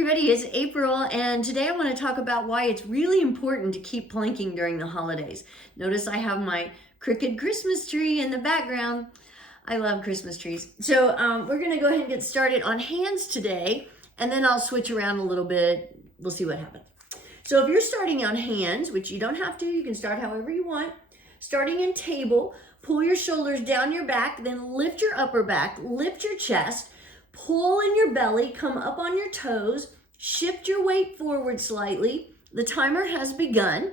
everybody, it's April, and today I want to talk about why it's really important to keep planking during the holidays. Notice I have my crooked Christmas tree in the background. I love Christmas trees. So we're going to go ahead and get started on hands today, and then I'll switch around a little bit. We'll see what happens. So if you're starting on hands, which you don't have to, you can start however you want. Starting in table, pull your shoulders down your back, then lift your upper back, lift your chest, pull in your belly, come up on your toes, shift your weight forward slightly. The timer has begun.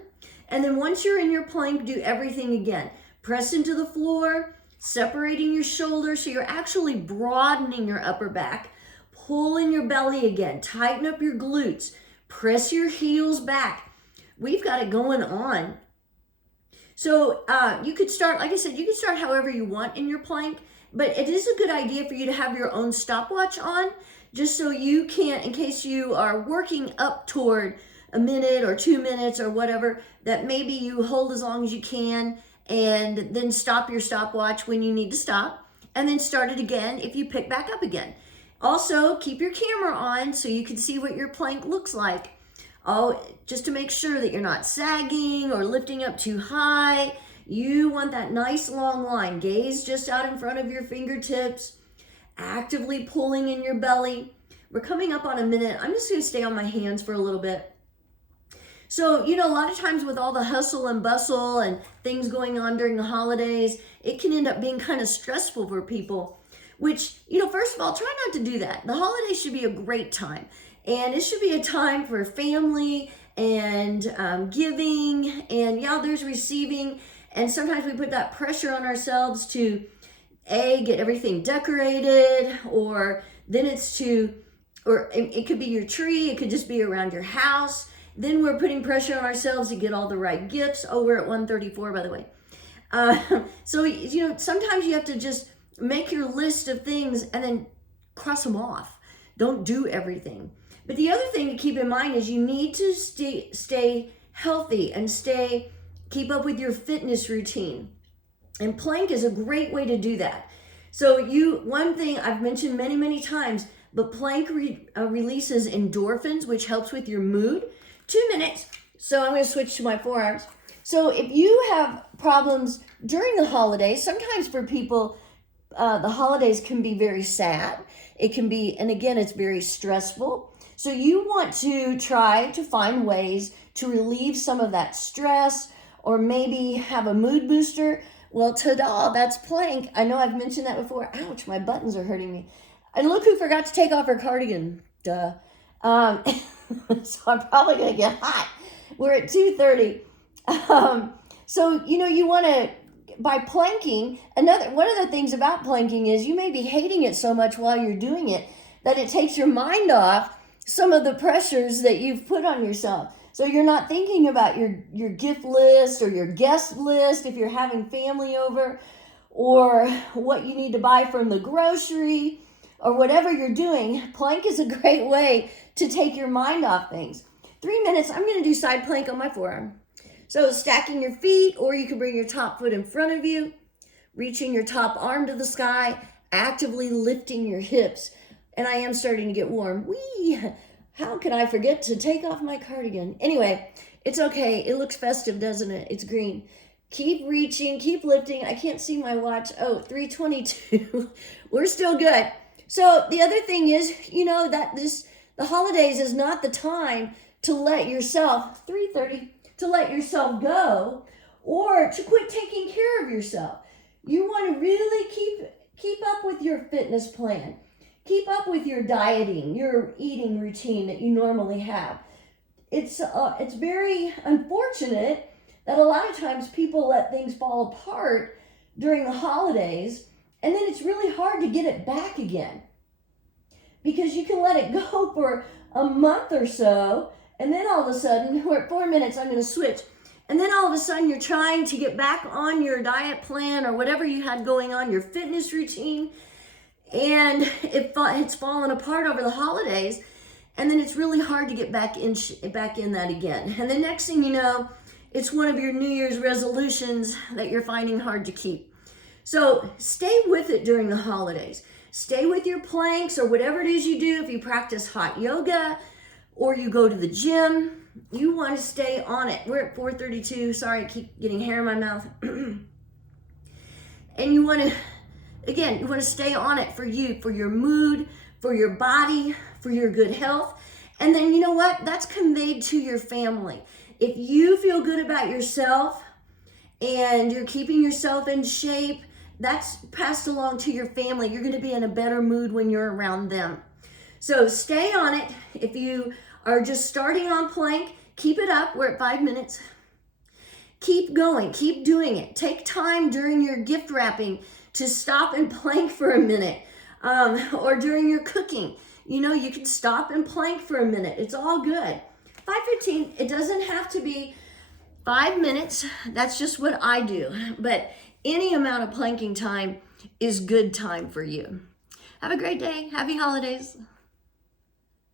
And then once you're in your plank, do everything again. Press into the floor, separating your shoulders so you're actually broadening your upper back. Pull in your belly again, tighten up your glutes, press your heels back. We've got it going on. So you could start, like I said, you can start however you want in your plank. But it is a good idea for you to have your own stopwatch on, just so you can, in case you are working up toward a minute or 2 minutes or whatever, that maybe you hold as long as you can and then stop your stopwatch when you need to stop and then start it again if you pick back up again. Also, keep your camera on so you can see what your plank looks like. Just to make sure that you're not sagging or lifting up too high. You want that nice long line. Gaze just out in front of your fingertips, actively pulling in your belly. We're coming up on a minute. I'm just going to stay on my hands for a little bit. So, a lot of times with all the hustle and bustle and things going on during the holidays, it can end up being kind of stressful for people, which, first of all, try not to do that. The holidays should be a great time, and it should be a time for family and giving, and there's receiving. And sometimes we put that pressure on ourselves to get everything decorated, or then it could be your tree, it could just be around your house. Then we're putting pressure on ourselves to get all the right gifts. Oh, we're at 134, by the way. So, sometimes you have to just make your list of things and then cross them off. Don't do everything. But the other thing to keep in mind is you need to stay healthy and keep up with your fitness routine. And plank is a great way to do that. So one thing I've mentioned many, many times, but plank releases endorphins, which helps with your mood. 2 minutes. So I'm going to switch to my forearms. So if you have problems during the holidays, sometimes for people, the holidays can be very sad. It can be, and again, it's very stressful. So you want to try to find ways to relieve some of that stress, or maybe have a mood booster. Well, ta-da, that's plank. I know I've mentioned that before. Ouch, my buttons are hurting me. And look who forgot to take off her cardigan. Duh. So I'm probably going to get hot. We're at 2:30. So, you want to, by planking, one of the things about planking is you may be hating it so much while you're doing it that it takes your mind off some of the pressures that you've put on yourself. So you're not thinking about your gift list or your guest list if you're having family over, or what you need to buy from the grocery, or whatever you're doing. Plank is a great way to take your mind off things. 3 minutes, I'm going to do side plank on my forearm. So stacking your feet, or you can bring your top foot in front of you, reaching your top arm to the sky, actively lifting your hips. And I am starting to get warm. Whee! How could I forget to take off my cardigan? Anyway, it's okay. It looks festive, doesn't it? It's green. Keep reaching, keep lifting. I can't see my watch. Oh, 3:22. We're still good. So the other thing is, the holidays is not the time to let yourself, 3:30, to let yourself go, or to quit taking care of yourself. You want to really keep up with your fitness plan. Keep up with your dieting, your eating routine that you normally have. It's very unfortunate that a lot of times people let things fall apart during the holidays, and then it's really hard to get it back again. Because you can let it go for a month or so, and then all of a sudden, we're at 4 minutes, I'm going to switch. And then all of a sudden you're trying to get back on your diet plan or whatever you had going on, your fitness routine, and it's fallen apart over the holidays, and then it's really hard to get back in that again. And the next thing you know, it's one of your New Year's resolutions that you're finding hard to keep. So stay with it during the holidays. Stay with your planks or whatever it is you do. If you practice hot yoga, or you go to the gym, you want to stay on it. We're at 4:32. Sorry, I keep getting hair in my mouth. And you want to stay on it for you, for your mood, for your body, for your good health. And then you know what? That's conveyed to your family. If you feel good about yourself and you're keeping yourself in shape, that's passed along to your family. You're going to be in a better mood when you're around them. So stay on it. If you are just starting on plank, keep it up. We're at 5 minutes. Keep going. Keep doing it. Take time during your gift wrapping to stop and plank for a minute, or during your cooking. You know, you can stop and plank for a minute. It's all good. 5:15, it doesn't have to be 5 minutes. That's just what I do. But any amount of planking time is good time for you. Have a great day. Happy holidays.